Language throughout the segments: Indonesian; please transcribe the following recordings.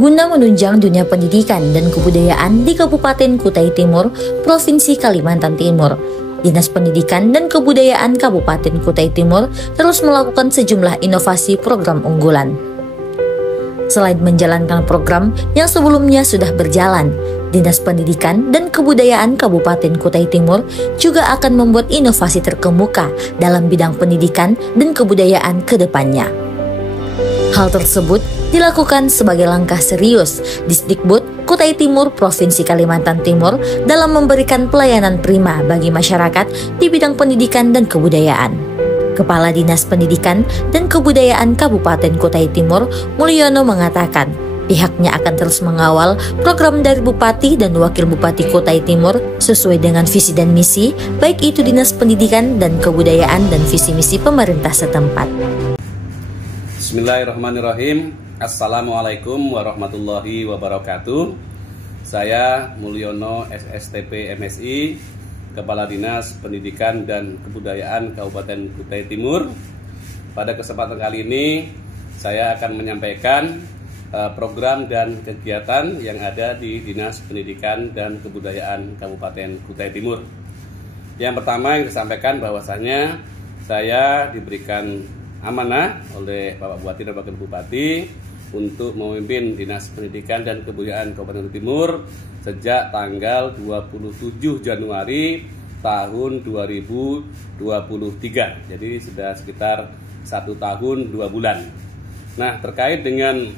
guna menunjang dunia pendidikan dan kebudayaan di Kabupaten Kutai Timur, Provinsi Kalimantan Timur. Dinas Pendidikan dan Kebudayaan Kabupaten Kutai Timur terus melakukan sejumlah inovasi program unggulan. Selain menjalankan program yang sebelumnya sudah berjalan, Dinas Pendidikan dan Kebudayaan Kabupaten Kutai Timur juga akan membuat inovasi terkemuka dalam bidang pendidikan dan kebudayaan ke depannya. Hal tersebut dilakukan sebagai langkah serius Disdikbud Kutai Timur Provinsi Kalimantan Timur dalam memberikan pelayanan prima bagi masyarakat di bidang pendidikan dan kebudayaan. Kepala Dinas Pendidikan dan Kebudayaan Kabupaten Kutai Timur, Mulyono, mengatakan pihaknya akan terus mengawal program dari Bupati dan Wakil Bupati Kutai Timur sesuai dengan visi dan misi, baik itu Dinas Pendidikan dan Kebudayaan dan visi misi pemerintah setempat. Bismillahirrahmanirrahim. Assalamualaikum warahmatullahi wabarakatuh. Saya Mulyono SSTP MSI, Kepala Dinas Pendidikan dan Kebudayaan Kabupaten Kutai Timur. Pada kesempatan kali ini saya akan menyampaikan program dan kegiatan yang ada di Dinas Pendidikan dan Kebudayaan Kabupaten Kutai Timur. Yang pertama yang disampaikan bahwasanya saya diberikan amanah oleh Bapak Bupati dan Wakil Bupati untuk memimpin Dinas Pendidikan dan Kebudayaan Kabupaten Kutai Timur sejak tanggal 27 Januari tahun 2023. Jadi sudah sekitar 1 tahun 2 bulan. Nah, terkait dengan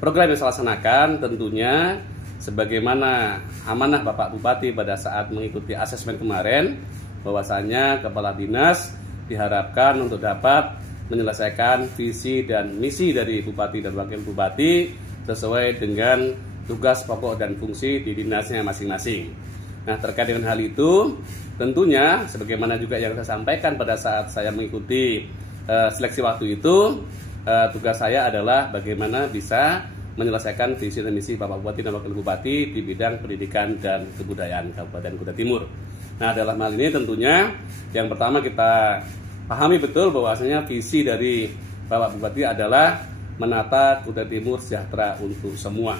program yang saya laksanakan, tentunya sebagaimana amanah Bapak Bupati pada saat mengikuti asesmen kemarin, bahwasanya Kepala Dinas diharapkan untuk dapat menyelesaikan visi dan misi dari Bupati dan Wakil Bupati sesuai dengan tugas pokok dan fungsi di dinasnya masing-masing. Nah, terkait dengan hal itu, tentunya sebagaimana juga yang saya sampaikan pada saat saya mengikuti seleksi waktu itu, tugas saya adalah bagaimana bisa menyelesaikan visi dan misi Bapak Bupati dan Wakil Bupati di bidang pendidikan dan kebudayaan Kabupaten Kutai Timur. Nah, dalam hal ini tentunya yang pertama kita pahami betul bahwasanya visi dari Bapak Bupati adalah menata Kutai Timur sejahtera untuk semua.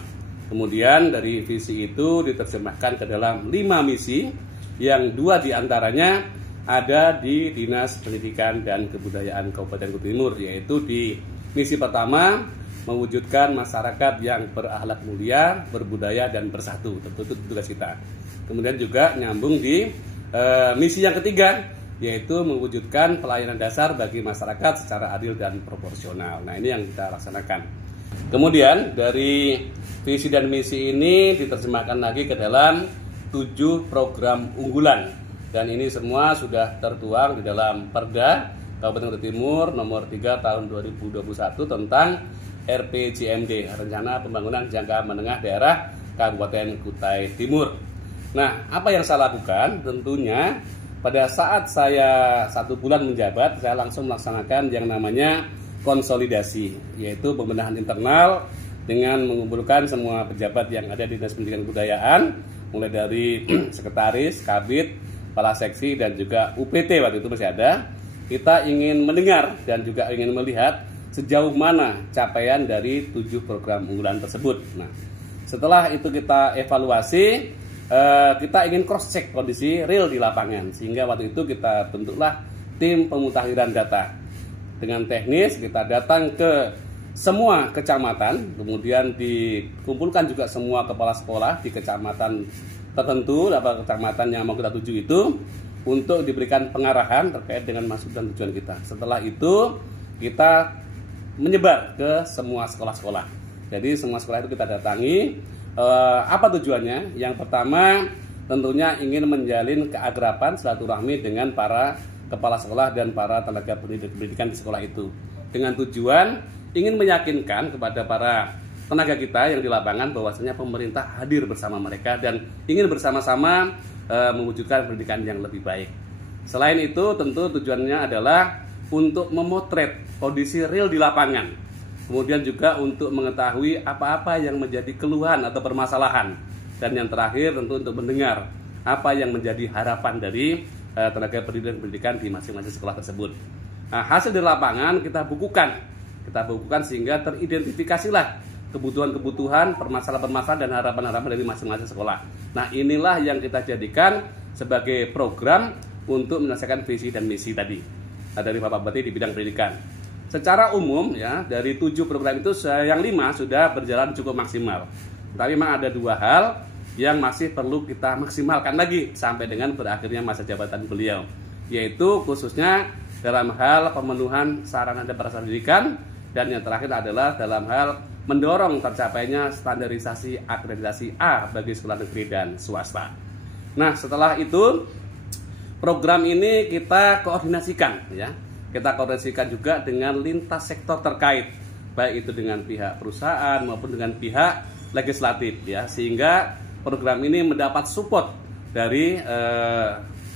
Kemudian dari visi itu diterjemahkan ke dalam 5 misi yang 2 diantaranya ada di Dinas Pendidikan dan Kebudayaan Kabupaten Kutai Timur, yaitu di misi pertama mewujudkan masyarakat yang berakhlak mulia, berbudaya dan bersatu. Tentu itu tugas kita. Kemudian juga nyambung di misi yang ketiga, yaitu mewujudkan pelayanan dasar bagi masyarakat secara adil dan proporsional. Nah, ini yang kita laksanakan. Kemudian dari visi dan misi ini diterjemahkan lagi ke dalam 7 program unggulan. Dan ini semua sudah tertuang di dalam Perda Kabupaten Kutai Timur nomor 3 tahun 2021 tentang RPJMD, Rencana Pembangunan Jangka Menengah Daerah Kabupaten Kutai Timur. Nah, apa yang saya lakukan? Tentunya pada saat saya 1 bulan menjabat, saya langsung melaksanakan yang namanya konsolidasi, yaitu pembenahan internal dengan mengumpulkan semua pejabat yang ada di Dinas Pendidikan dan Kebudayaan, mulai dari sekretaris, kabid, kepala seksi, dan juga UPT waktu itu masih ada. Kita ingin mendengar dan juga ingin melihat sejauh mana capaian dari 7 program unggulan tersebut. Nah, setelah itu kita evaluasi, kita ingin cross check kondisi real di lapangan, sehingga waktu itu kita bentuklah tim pemutakhiran data. Dengan teknis kita datang ke semua kecamatan, kemudian dikumpulkan juga semua kepala sekolah di kecamatan tertentu, atau kecamatan yang mau kita tuju itu, untuk diberikan pengarahan terkait dengan maksud dan tujuan kita. Setelah itu kita menyebar ke semua sekolah-sekolah. Jadi semua sekolah itu kita datangi. Apa tujuannya? Yang pertama tentunya ingin menjalin keakraban silaturahmi dengan para kepala sekolah dan para tenaga pendidikan di sekolah itu, dengan tujuan ingin meyakinkan kepada para tenaga kita yang di lapangan bahwasanya pemerintah hadir bersama mereka dan ingin bersama-sama mewujudkan pendidikan yang lebih baik. Selain itu tentu tujuannya adalah untuk memotret kondisi real di lapangan. Kemudian juga untuk mengetahui apa-apa yang menjadi keluhan atau permasalahan. Dan yang terakhir tentu untuk mendengar apa yang menjadi harapan dari tenaga pendidikan di masing-masing sekolah tersebut. Nah, hasil di lapangan kita bukukan sehingga teridentifikasilah kebutuhan-kebutuhan, permasalahan-permasalahan dan harapan-harapan dari masing-masing sekolah. Nah, inilah yang kita jadikan sebagai program untuk menyelesaikan visi dan misi tadi dari Bapak Bupati di bidang pendidikan. Secara umum ya, dari 7 program itu yang 5 sudah berjalan cukup maksimal. Tapi memang ada 2 hal yang masih perlu kita maksimalkan lagi sampai dengan berakhirnya masa jabatan beliau, yaitu khususnya dalam hal pemenuhan sarana dan prasarana pendidikan, dan yang terakhir adalah dalam hal mendorong tercapainya standarisasi akreditasi A bagi sekolah negeri dan swasta. Nah, setelah itu program ini kita koordinasikan ya. Kita koordinasikan juga dengan lintas sektor terkait, baik itu dengan pihak perusahaan maupun dengan pihak legislatif ya, sehingga program ini mendapat support dari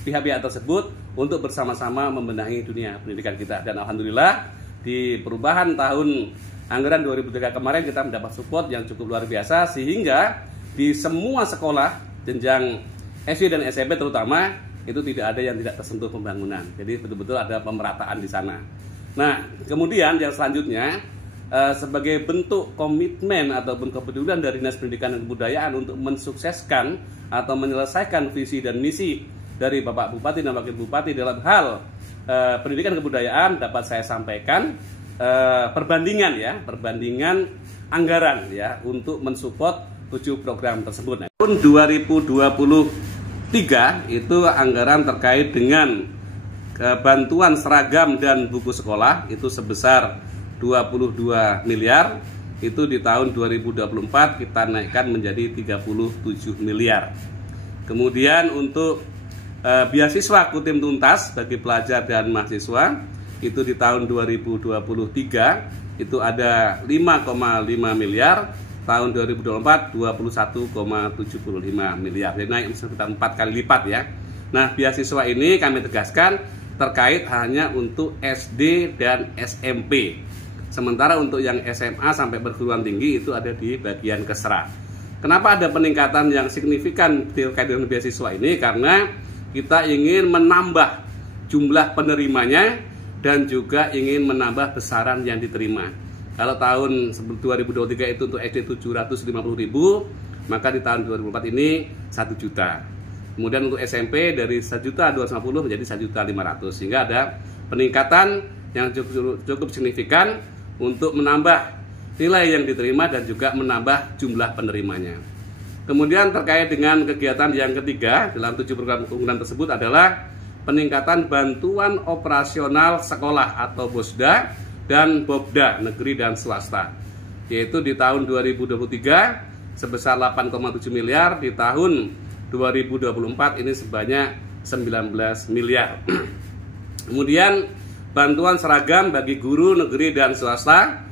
pihak-pihak tersebut untuk bersama-sama membenahi dunia pendidikan kita. Dan alhamdulillah di perubahan tahun anggaran 2003 kemarin kita mendapat support yang cukup luar biasa, sehingga di semua sekolah jenjang SD dan SMP terutama itu tidak ada yang tidak tersentuh pembangunan. Jadi betul-betul ada pemerataan di sana. Nah, kemudian yang selanjutnya sebagai bentuk komitmen ataupun kepedulian dari Dinas Pendidikan dan Kebudayaan untuk mensukseskan atau menyelesaikan visi dan misi dari Bapak Bupati dan Wakil Bupati dalam hal pendidikan kebudayaan, dapat saya sampaikan perbandingan anggaran ya untuk mensupport 7 program tersebut. Tahun 2023 itu anggaran terkait dengan bantuan seragam dan buku sekolah itu sebesar 22 miliar. Itu di tahun 2024 kita naikkan menjadi 37 miliar. Kemudian untuk beasiswa Kutim Tuntas bagi pelajar dan mahasiswa itu di tahun 2023 itu ada 5,5 miliar. Tahun 2024 21,75 miliar. Jadi naik sekitar 4 kali lipat ya. Nah, beasiswa ini kami tegaskan terkait hanya untuk SD dan SMP. Sementara untuk yang SMA sampai perguruan tinggi itu ada di bagian Kesra. Kenapa ada peningkatan yang signifikan terkait dengan beasiswa ini? Karena kita ingin menambah jumlah penerimanya dan juga ingin menambah besaran yang diterima. Kalau tahun 2023 itu untuk SD 750.000, maka di tahun 2024 ini 1 juta. Kemudian untuk SMP dari 1.250.000 menjadi 1.500.000, sehingga ada peningkatan yang cukup signifikan untuk menambah nilai yang diterima dan juga menambah jumlah penerimanya. Kemudian terkait dengan kegiatan yang ketiga dalam 7 program unggulan tersebut adalah peningkatan bantuan operasional sekolah atau BOSDA dan BOBDA negeri dan swasta, yaitu di tahun 2023 sebesar 8,7 miliar, di tahun 2024 ini sebanyak 19 miliar. Kemudian bantuan seragam bagi guru negeri dan swasta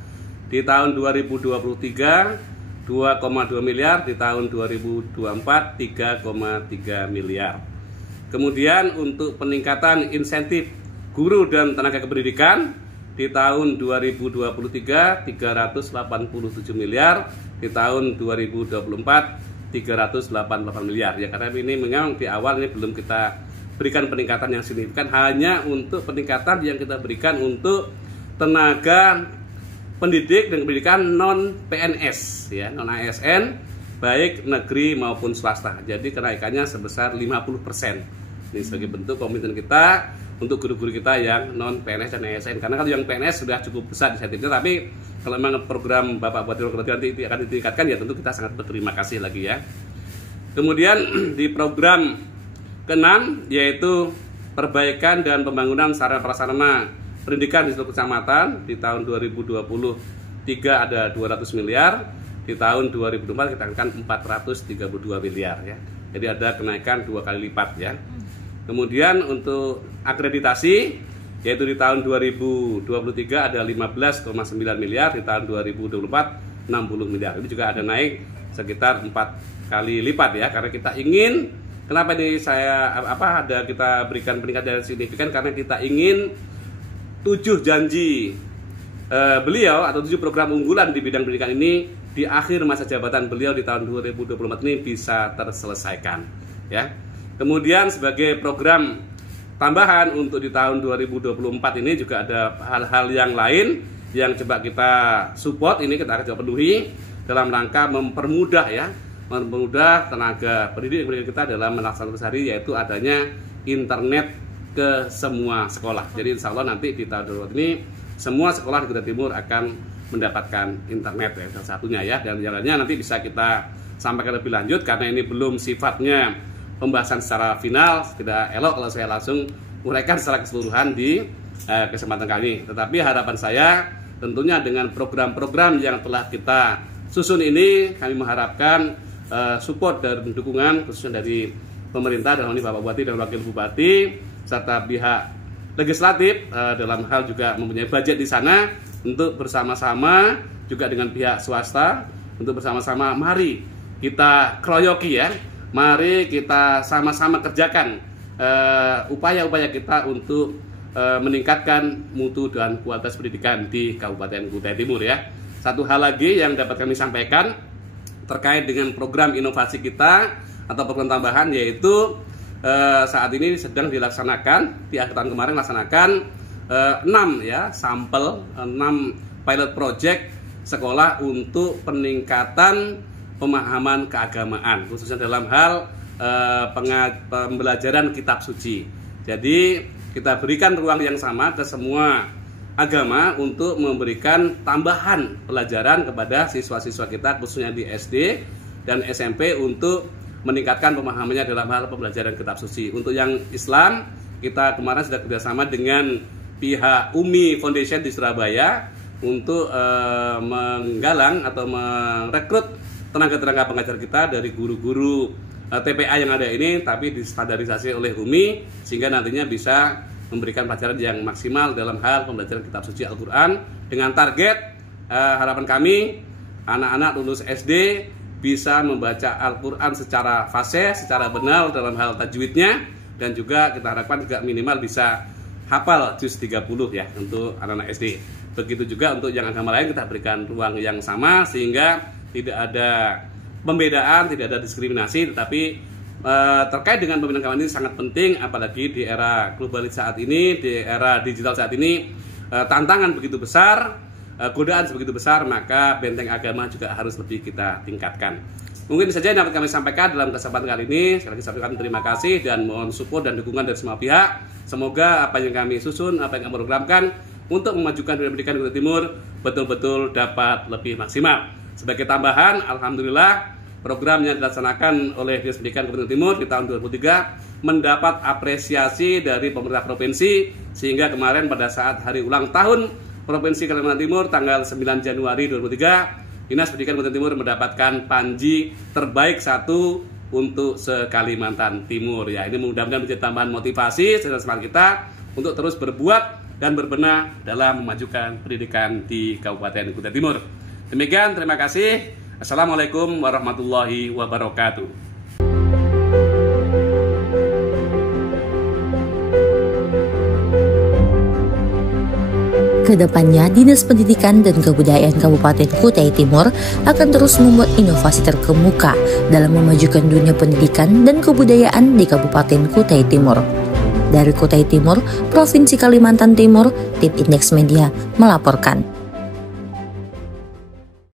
di tahun 2023 2,2 miliar, di tahun 2024 3,3 miliar. Kemudian untuk peningkatan insentif guru dan tenaga kependidikan di tahun 2023 387 miliar, di tahun 2024 388 miliar. Ya, karena ini memang di awal ini belum kita berikan peningkatan yang signifikan, hanya untuk peningkatan yang kita berikan untuk tenaga pendidik dan pendidikan non PNS ya, non ASN baik negeri maupun swasta. Jadi kenaikannya sebesar 50%. Ini sebagai bentuk komitmen kita untuk guru-guru kita yang non PNS dan ASN. Karena kalau yang PNS sudah cukup besar insentifnya, tapi kalau memang program Bapak Bupati nanti akan ditingkatkan, ya tentu kita sangat berterima kasih lagi ya. Kemudian di program ke-6 yaitu perbaikan dan pembangunan sarana prasarana pendidikan di seluruh kecamatan, di tahun 2023 ada 200 miliar, di tahun 2024 kita akan 432 miliar ya. Jadi ada kenaikan 2 kali lipat ya. Kemudian untuk akreditasi yaitu di tahun 2023 ada 15,9 miliar, di tahun 2024 60 miliar. Ini juga ada naik sekitar 4 kali lipat ya, karena kita ingin, kenapa ini kita berikan peningkatan yang signifikan, karena kita ingin 7 janji beliau atau 7 program unggulan di bidang pendidikan ini di akhir masa jabatan beliau di tahun 2024 ini bisa terselesaikan ya. Kemudian sebagai program tambahan untuk di tahun 2024 ini juga ada hal-hal yang lain yang coba kita support, ini kita akan coba penuhi. dalam rangka mempermudah tenaga pendidik kita dalam melaksanakan tugas hari, yaitu adanya internet ke semua sekolah. Jadi insya Allah nanti di tahun ini semua sekolah di Kutai Timur akan mendapatkan internet ya, salah satunya ya, dan yang lainnya nanti bisa kita sampaikan lebih lanjut karena ini belum sifatnya pembahasan secara final. Tidak elok kalau saya langsung uraikan secara keseluruhan di kesempatan kali. Tetapi harapan saya tentunya dengan program-program yang telah kita susun ini, kami mengharapkan support dan dukungan khususnya dari pemerintah dalam ini Bapak Bupati dan Wakil Bupati serta pihak legislatif dalam hal juga mempunyai budget di sana untuk bersama-sama juga dengan pihak swasta untuk bersama-sama mari kita kroyoki ya, mari kita sama-sama kerjakan upaya-upaya kita untuk meningkatkan mutu dan kualitas pendidikan di Kabupaten Kutai Timur ya. Satu hal lagi yang dapat kami sampaikan terkait dengan program inovasi kita atau program tambahan, yaitu saat ini sedang dilaksanakan, di akhir tahun kemarin laksanakan 6 pilot project sekolah untuk peningkatan pemahaman keagamaan khususnya dalam hal pembelajaran kitab suci. Jadi kita berikan ruang yang sama ke semua agama untuk memberikan tambahan pelajaran kepada siswa-siswa kita khususnya di SD dan SMP untuk meningkatkan pemahamannya dalam hal pembelajaran kitab suci. Untuk yang Islam, kita kemarin sudah kerjasama dengan pihak UMI Foundation di Surabaya untuk menggalang atau merekrut tenaga-tenaga pengajar kita dari guru-guru TPA yang ada ini, tapi distandarisasi oleh UMI sehingga nantinya bisa memberikan pelajaran yang maksimal dalam hal pembelajaran kitab suci Al-Quran dengan target harapan kami anak-anak lulus SD bisa membaca Al-Quran secara fasih, secara benar dalam hal tajwidnya, dan juga kita harapkan juga minimal bisa hafal juz 30 ya untuk anak-anak SD. Begitu juga untuk yang agama lain kita berikan ruang yang sama sehingga tidak ada pembedaan, tidak ada diskriminasi, tetapi terkait dengan pembinaan agama ini sangat penting, apalagi di era globalisasi saat ini, di era digital saat ini, tantangan begitu besar, godaan sebegitu besar, maka benteng agama juga harus lebih kita tingkatkan. Mungkin saja yang dapat kami sampaikan dalam kesempatan kali ini. Sekali lagi sampaikan terima kasih dan mohon support dan dukungan dari semua pihak. Semoga apa yang kami susun, apa yang kami programkan untuk memajukan dunia pendidikan di Kutai Timur betul-betul dapat lebih maksimal. Sebagai tambahan, alhamdulillah program yang dilaksanakan oleh Dinas Pendidikan Kabupaten Timur di tahun 2023 mendapat apresiasi dari pemerintah provinsi, sehingga kemarin pada saat hari ulang tahun Provinsi Kalimantan Timur tanggal 9 Januari 2023, Dinas Pendidikan Kabupaten Timur mendapatkan Panji terbaik 1 untuk se-Kalimantan Timur ya. Ini mudah-mudahan menjadi tambahan motivasi semangat kita untuk terus berbuat dan berbenah dalam memajukan pendidikan di Kabupaten Kutai Timur. Demikian, terima kasih. Assalamualaikum warahmatullahi wabarakatuh. Kedepannya, Dinas Pendidikan dan Kebudayaan Kabupaten Kutai Timur akan terus membuat inovasi terkemuka dalam memajukan dunia pendidikan dan kebudayaan di Kabupaten Kutai Timur. Dari Kutai Timur, Provinsi Kalimantan Timur, Tim Indeks Media melaporkan.